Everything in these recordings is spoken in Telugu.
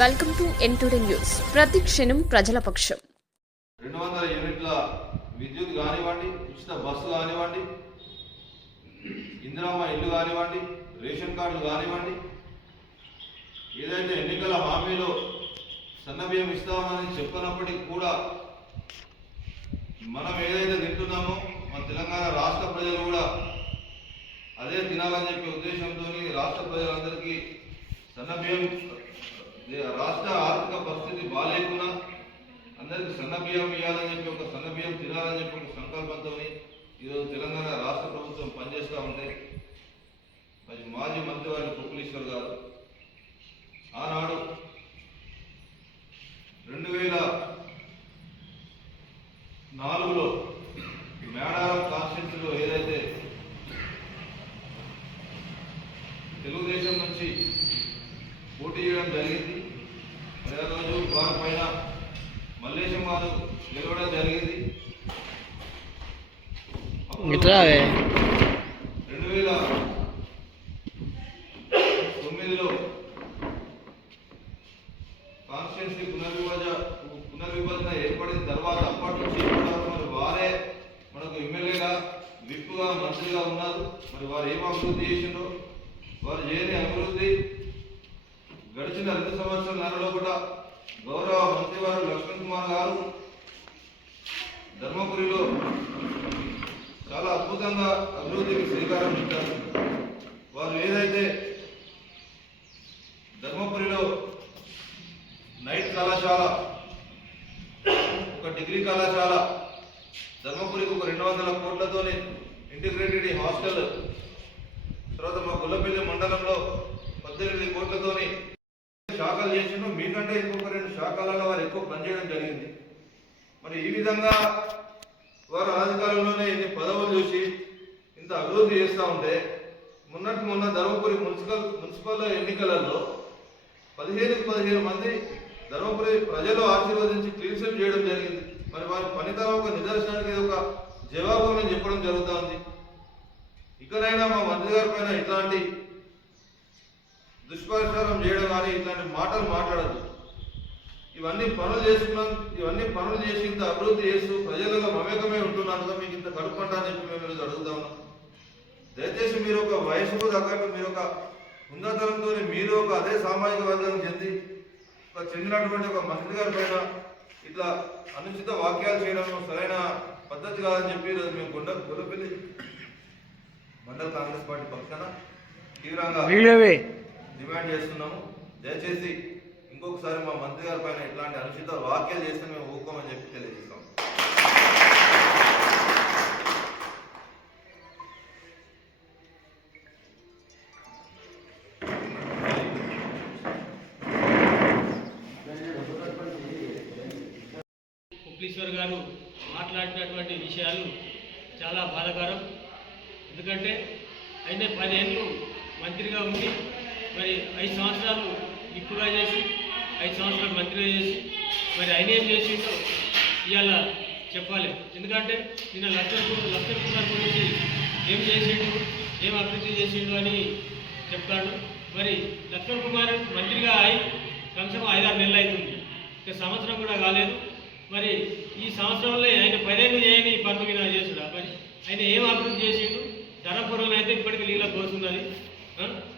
Welcome to N2 news. ప్రతి క్షణం ప్రజల పక్షం. 200 యూనిట్ల విద్యుత్ కానివ్వండి, ఉచిత బస్సు కానివ్వండి, ఇందిరమ్మ ఇల్లు కానివ్వండి, రేషన్ కార్డులు కానివ్వండి, ఏదైతే ఎన్నికల హామీలో సన్నబియ్యం ఇస్తామని చెప్పినప్పటికీ కూడా మనం ఏదైతే తింటున్నామో మన తెలంగాణ రాష్ట్ర ప్రజలు కూడా అదే తినాలని చెప్పే ఉద్దేశంతో రాష్ట్ర ప్రజలందరికీ సన్నబియ్యం, రాష్ట్ర ఆర్థిక పరిస్థితి బాగాలేకున్నా అందరికీ సన్నబియ్యం ఇవ్వాలని చెప్పి ఒక సన్నబియ్యం తినాలని చెప్పి ఒక సంకల్పంతో ఈరోజు తెలంగాణ రాష్ట్ర ప్రభుత్వం పనిచేస్తూ ఉంటే మరి మాజీ మంత్రి వారి కొప్పులీశ్వర్ గారు ఆనాడు 2004లో మేడారం కాన్స్టిట్యూన్సీలో ఏదైతే తెలుగుదేశం నుంచి పోటీ చేయడం జరిగింది, అదే రోజు వారి పైన మల్లేశం గారు గెలవడం జరిగింది. 2009లో కాన్స్టిట్యున్సీ పునర్విభజన ఏర్పడిన తర్వాత అప్పటి నుంచి మరి వారే మనకు ఎమ్మెల్యేగా, విప్గా, మంత్రిగా ఉన్నారు. మరి వారు ఏం అభివృద్ధి చేసిండ్రో, వారు చేయని అభివృద్ధి గడిచిన 2 సంవత్సరాలలో కూడా గౌరవ మంత్రివారు లక్ష్మణ్ కుమార్ గారు ధర్మపురిలో చాలా అద్భుతంగా అభివృద్ధికి శ్రీకారం చుట్టారు. వారు ఏదైతే ధర్మపురిలో నైట్ కళాశాల, ఒక డిగ్రీ కళాశాల, ధర్మపురికి ఒక 200 కోట్లతోని ఇంటిగ్రేటెడ్ హాస్టల్, తర్వాత మా గుల్లపల్లి మండలంలో 18 కోట్లతోని శాఖలు చేసిండ్రు. మీకంటే ఇంకొక 2 శాఖలలో వారు ఎక్కువ పనిచేయడం జరిగింది. మరి ఈ విధంగా వారు అధికారంలోనే ఇన్ని పదవులు చూసి ఇంత అభివృద్ధి చేస్తూ ఉంటే మొన్న ధర్మపురి మున్సిపల్ ఎన్నికలలో 15 మంది ధర్మపురి ప్రజలు ఆశీర్వదించి క్లీన్ స్వీప్ చేయడం జరిగింది. మరి వారి పనితనం ఒక నిదర్శనానికి ఒక జవాబు మేము చెప్పడం జరుగుతూ ఉంది. ఇకనైనా మా మంత్రి గారి పైన ఇట్లాంటి దుష్ప్రచారం చేయడం కానీ ఇట్లాంటి మాటలు మాట్లాడదు. ఇవన్నీ పనులు చేసి ఇంత అభివృద్ధి చేస్తూ ప్రజలుగా మమేకమే ఉంటున్నారు. మీకు ఇంత కడుపుంటా అని చెప్పి మేము ఈరోజు అడుగుతా ఉన్నాం. దయచేసి మీరు ఒక వయసుకు తగ్గట్టు మీరు ఒక ఉన్నతనంతో మీరు ఒక అదే సామాజిక వర్గం చెందినటువంటి ఒక మంత్రి గారి పైన ఇట్లా అనుచిత వాక్యాలు చేయడం సరైన పద్ధతి కాదని చెప్పి ఈరోజు మేము గుల్లపల్లి మండల కాంగ్రెస్ పార్టీ పక్షాన తీవ్రంగా డిమాండ్ చేస్తున్నాము. దయచేసి ఇంకొకసారి మా మంత్రి గారి పైన ఇట్లాంటి అనుచిత వాక్యాలు చేస్తే మేము ఊరుకోమని చెప్పి తెలియజేస్తాం. కొప్పులీశ్వర్ గారు మాట్లాడినటువంటి విషయాలు చాలా బాధాకరం. ఎందుకంటే ఆయన 10 ఏళ్ళు మంత్రిగా ఉండి మరి 5 సంవత్సరాలు విప్పుగా చేసి 5 సంవత్సరాలు మంత్రిగా చేసి మరి ఆయన ఏం చేసిండో ఇవాళ చెప్పాలి. ఎందుకంటే నిన్న లక్ష్మణ్ కుమార్ గురించి ఏం చేసిండు, ఏం అభివృద్ధి చేసిండు అని చెప్తాడు. మరి లక్ష్మణ్ కుమార్ మంత్రిగా కనీసం 5-6 నెలలు అవుతుంది, ఇంకా సంవత్సరం కూడా కాలేదు. మరి ఈ సంవత్సరంలో ఆయన 10 ఏళ్ళు చేయని పనులు మీద చేసుడా? మరి ఆయన ఏం అభివృద్ధి చేసిండు? ధర్మపురంలో అయితే ఇప్పటికీ నీళ్ళ కోసున్నది.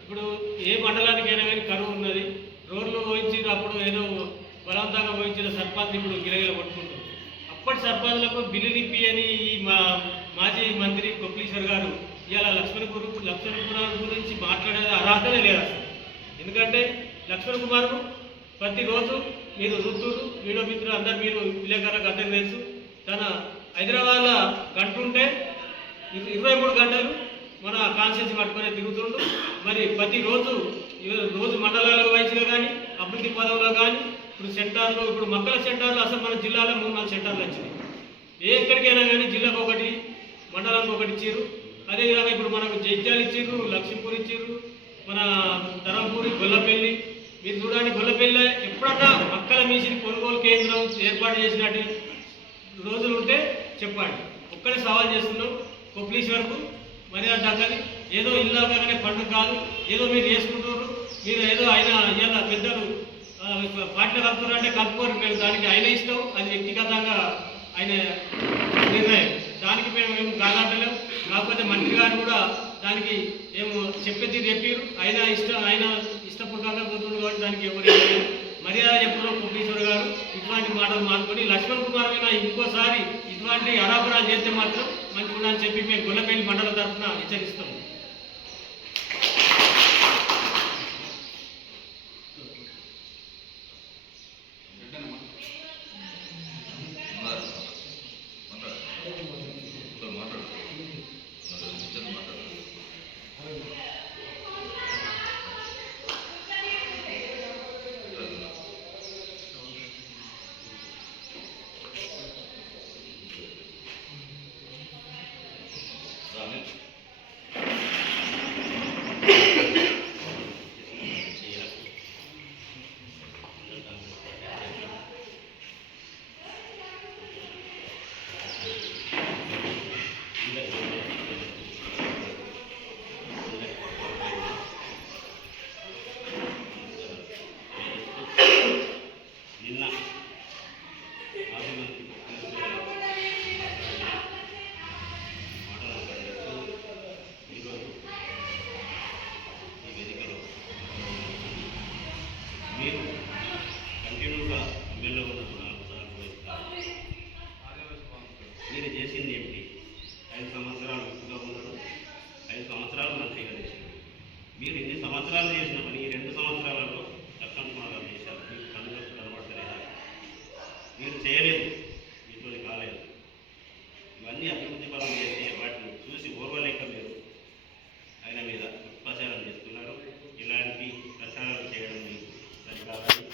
ఇప్పుడు ఏ మండలానికైనా కానీ కరువు ఉన్నది. రోడ్లు పోయించారు, అప్పుడు ఏదో బలవంతంగా పోయించిన సర్పంచ్ ఇప్పుడు గిలగిల కొట్టుకుంటారు. అప్పటి సర్పంచ్లకు బిల్లులు ఇప్పి అని ఈ మాజీ మంత్రి కొప్పులీశ్వర్ గారు ఇవాళ లక్ష్మణ్ కుమార్ గురించి మాట్లాడేది అర్హతనే లేదు అసలు. ఎందుకంటే లక్ష్మణ్ కుమార్ ప్రతిరోజు మీరు రుద్దురు వీడియో మిత్రులు అందరు మీరు విలేకరులకు అందరూ తెలుసు, తన హైదరాబాద్లో గంట ఉంటే 23 గంటలు మన కాన్స్టిట్యూన్సీ పట్టుకొని తిరుగుతుండు. మరి ప్రతిరోజు మండలాల వయసులో కానీ అభివృద్ధి పదంలో కానీ ఇప్పుడు సెంటర్లు, ఇప్పుడు మక్కల సెంటర్లు అసలు మన జిల్లాలో 3-4 సెంటర్లు వచ్చినాయి. ఎక్కడికైనా కానీ జిల్లాకు ఒకటి, మండలానికి ఒకటి ఇచ్చారు. అదేవిధంగా ఇప్పుడు మనకు జైత్యాలు ఇచ్చారు, లక్ష్మీపూర్ ఇచ్చారు, మన ధర్మపూరి, గొల్లపల్లి. మీరు చూడండి, గొల్లపల్లి ఎప్పుడన్నా మక్కల మిషన్ కొనుగోలు కేంద్రం ఏర్పాటు చేసినట్టు రోజులు ఉంటే చెప్పండి. ఒక్కడే సవాల్ చేస్తున్నాం కొప్పులీశ్వర్కు. మర్యాద దక్కది. ఏదో ఇల్లు అవగానే పండుగ కాదు, ఏదో మీరు చేసుకుంటున్నారు. మీరు ఏదో ఆయన ఇవాళ పెద్దలు కలుపుతారు అంటే కలుపుకోరు, మేము దానికి ఆయన ఇష్టం, అది వ్యక్తిగతంగా ఆయన నిర్ణయం, దానికి మేము కాదంటలేం. కాకపోతే మంత్రి గారు కూడా దానికి ఏమో చెప్పేది చెప్పారు, ఆయన ఇష్టపూర్వకంగా పోతుంది కాబట్టి దానికి ఎవరు మర్యాద చెప్పడం కోటేశ్వర గారు ఇట్లాంటి మాటలు మానుకొని లక్ష్మణ్ కుమార్ మీద ఇంకోసారి ఇట్లాంటి అరాపరాలు చేస్తే మాత్రం మంచిగా అని చెప్పి మేము గొల్లపల్లి మండలం తరఫున హెచ్చరిస్తాము. మీరు కంటిన్యూగా ఎమ్మెల్యే ఉన్న 4 సార్లు ఇస్తారు. మీరు చేసింది ఏమిటి? 5 సంవత్సరాలు వ్యక్తిగా ఉండడం, 5 సంవత్సరాలు మంత్రిగా చేశారు. మీరు ఇన్ని సంవత్సరాలు చేసిన పని ఈ 2 సంవత్సరాలలో లక్ష్మణ్ కుమార్ గారు చేశారు. మీకు కనుగొస్తూ కనబడతలేదా? మీరు చేయలేదు, మీతో కాలేదు. ఇవన్నీ అభివృద్ధి పనులు చేసి వాటిని చూసి ఓర్వలేక మీరు ఆయన మీద ప్రచారం చేస్తున్నారు. ఇలాంటి ప్రచారాలు చేయడం మీకు సరికాదని